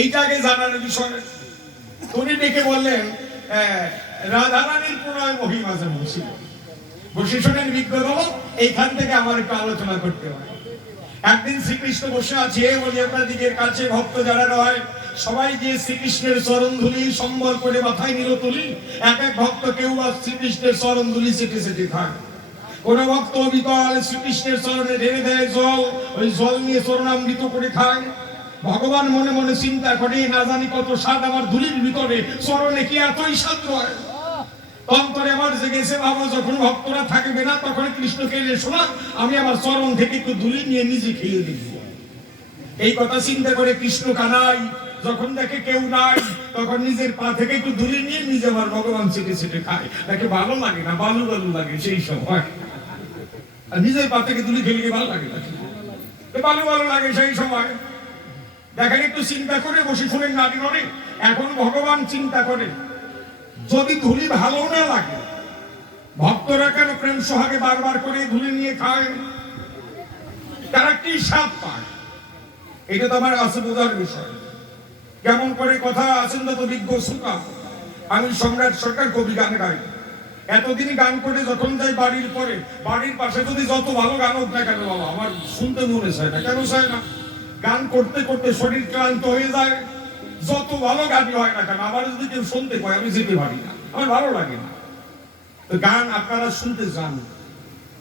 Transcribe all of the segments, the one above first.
এইটাকে জানার বিষয়। উনি ডেকে বললেন রাধারানীর প্রণয় মহিমা যেমন ছিল, বসে শোনেন বিজ্ঞ হলো, এইখান থেকে আমার একটু আলোচনা করতে হয়। একদিন শ্রীকৃষ্ণ বসে আছে, বলি আপনার দিকের কাছে ভক্ত যারা রয় সবাই যে শ্রীকৃষ্ণের চরণ ধুলি সম্বল করে মাথায় নিল তুলি। এক এক ভক্ত কেউ বা শ্রীকৃষ্ণের চরণ ধুলি চেটে চেটে খায়। কোন ভক্ত বিকল শ্রীকৃষ্ণের চরণে ঢেলে দেয় জল, ওই জল নিয়ে চরণামৃত করে খায়। ভগবান মনে মনে চিন্তা করে, না জানি কত স্বাদ আমার ধুলির ভিতরে, চরণে কি এতই স্বাদ হয়। অন্তরে আমার জেগেছে, ভাবো যখন ভক্তরা থাকবে না তখন কৃষ্ণকে শোনা, আমি আমার চরণ থেকে একটু ধুলি নিয়ে নিজে খেয়ে দেখব। এই কথা চিন্তা করে কৃষ্ণ কানাই যখন দেখে কেউ নাই, তখন নিজের পা থেকে একটু ধুলি নিয়ে নিজে আমার ভগবান ছেটে ছেটে খায়। তাকে ভালো লাগে না, বালু বালু লাগে সেই সময়। আর নিজের পা থেকে ধুলি খেলে ভালো লাগে না, বালু বালু লাগে সেই সময়। দেখেন একটু চিন্তা করে বসে শুনেন নারী নরে। এখন ভগবান চিন্তা করে, যদি ধুলি ভালো না লাগে, ভক্তরা কেন প্রেম সোহাগে বারবার করে ধুলি নিয়ে খায়? তারা কি স্বাদ পায়? এটা তো আমার আছে বোঝার বিষয়। কেমন করে কথা আছেন তো বিজ্ঞ সুকা। আমি সম্রাট সরকার কবি গান গাই, এতদিন গান করে যখন যাই বাড়ির পরে, বাড়ির পাশে যদি যত ভালো গান হোক না কেন বাবা, আমার শুনতে মনে চায় না। কেন চায় না? গান করতে করতে শরীর ক্লান্ত হয়ে যায়। যত ভালো গানই হয় না কেন, আমার যদি কেউ শুনতে পায় আমি যেতে পারি না, আমার ভালো লাগে না। তো গান আপনারা শুনতে যান,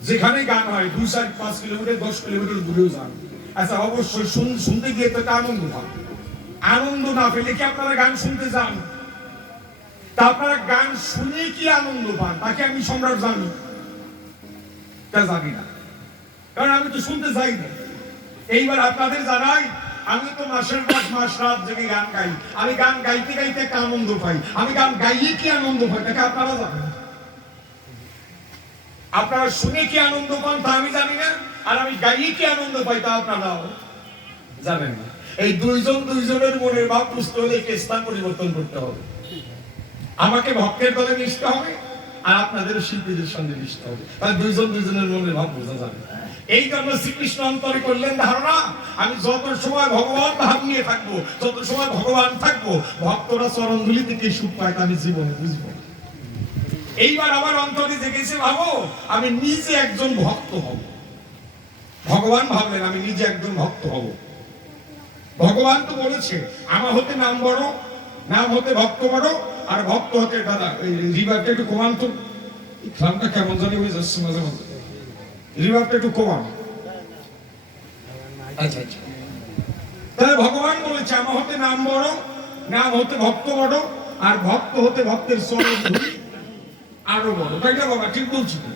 যেখানে গান হয় 2, 4, 5 কিলোমিটার 10 কিলোমিটার দূরেও যান। আচ্ছা অবশ্যই শুনতে গিয়ে তো আনন্দ পান। আনন্দ না পেলে কি আপনারা গান শুনতে যান? তা আপনারা গান শুনে কি আনন্দ পান তাকে আমি সম্রাট জানি? তা জানি না, কারণ আমি তো শুনতে যাই না। এইবার আপনাদের জানাই, আমি তো মাসের পর মাস রাত জেগে গান গাই। আমি গান গাইতে গাইতে একটা আনন্দ পাই। আমি গান গাইয়ে কি আনন্দ পাই তাকে আপনারা জানেন? আপনারা শুনে কি আনন্দ পান তা আমি জানি না, আর আমি গাইয়ে কি আনন্দ পাই তা আপনারাও জানেন না। এই দুইজনের মনের ভাব বুঝতে হলে স্থান পরিবর্তন করতে হবে। আমাকে ভক্তের দলে মিশতে হবে, আর আপনাদের শিল্পীদের সঙ্গে মিশতে হবে। তাহলে দুইজনের মনের ভাব বোঝা যাবে। এই জন্য শ্রীকৃষ্ণ অন্তরে করলেন ধারণা, আমি যত সময় ভগবান ভাব নিয়ে থাকবো, যত সময় ভগবান থাকবো, ভক্তরা চরণ ধুলি থেকে সুখ পায় আমি জীবনে বুঝবো। এইবার আমার অন্তরে জেগেছে, ভাবো আমি নিজে একজন ভক্ত হব। ভগবান ভাবলেন আমি নিজে একজন ভক্ত হব। ভগবান তো বলেছে আমার হতে নাম বড়, নাম হতে ভক্ত বড়, আর ভক্ত হতে দাদা এই রিভারটা একটু কমান তো, খামটা কেমন জানি হয়ে যাচ্ছে মাঝে মাঝে, রিভারটা একটু কমান। আচ্ছা আচ্ছা, তাহলে ভগবান বলেছে আমার হতে নাম বড়, নাম হতে ভক্ত বড়, আর ভক্ত হতে ভক্তের চরণ ধুলি আরো বড়। তাই না বাবা? ঠিক বলছি তো?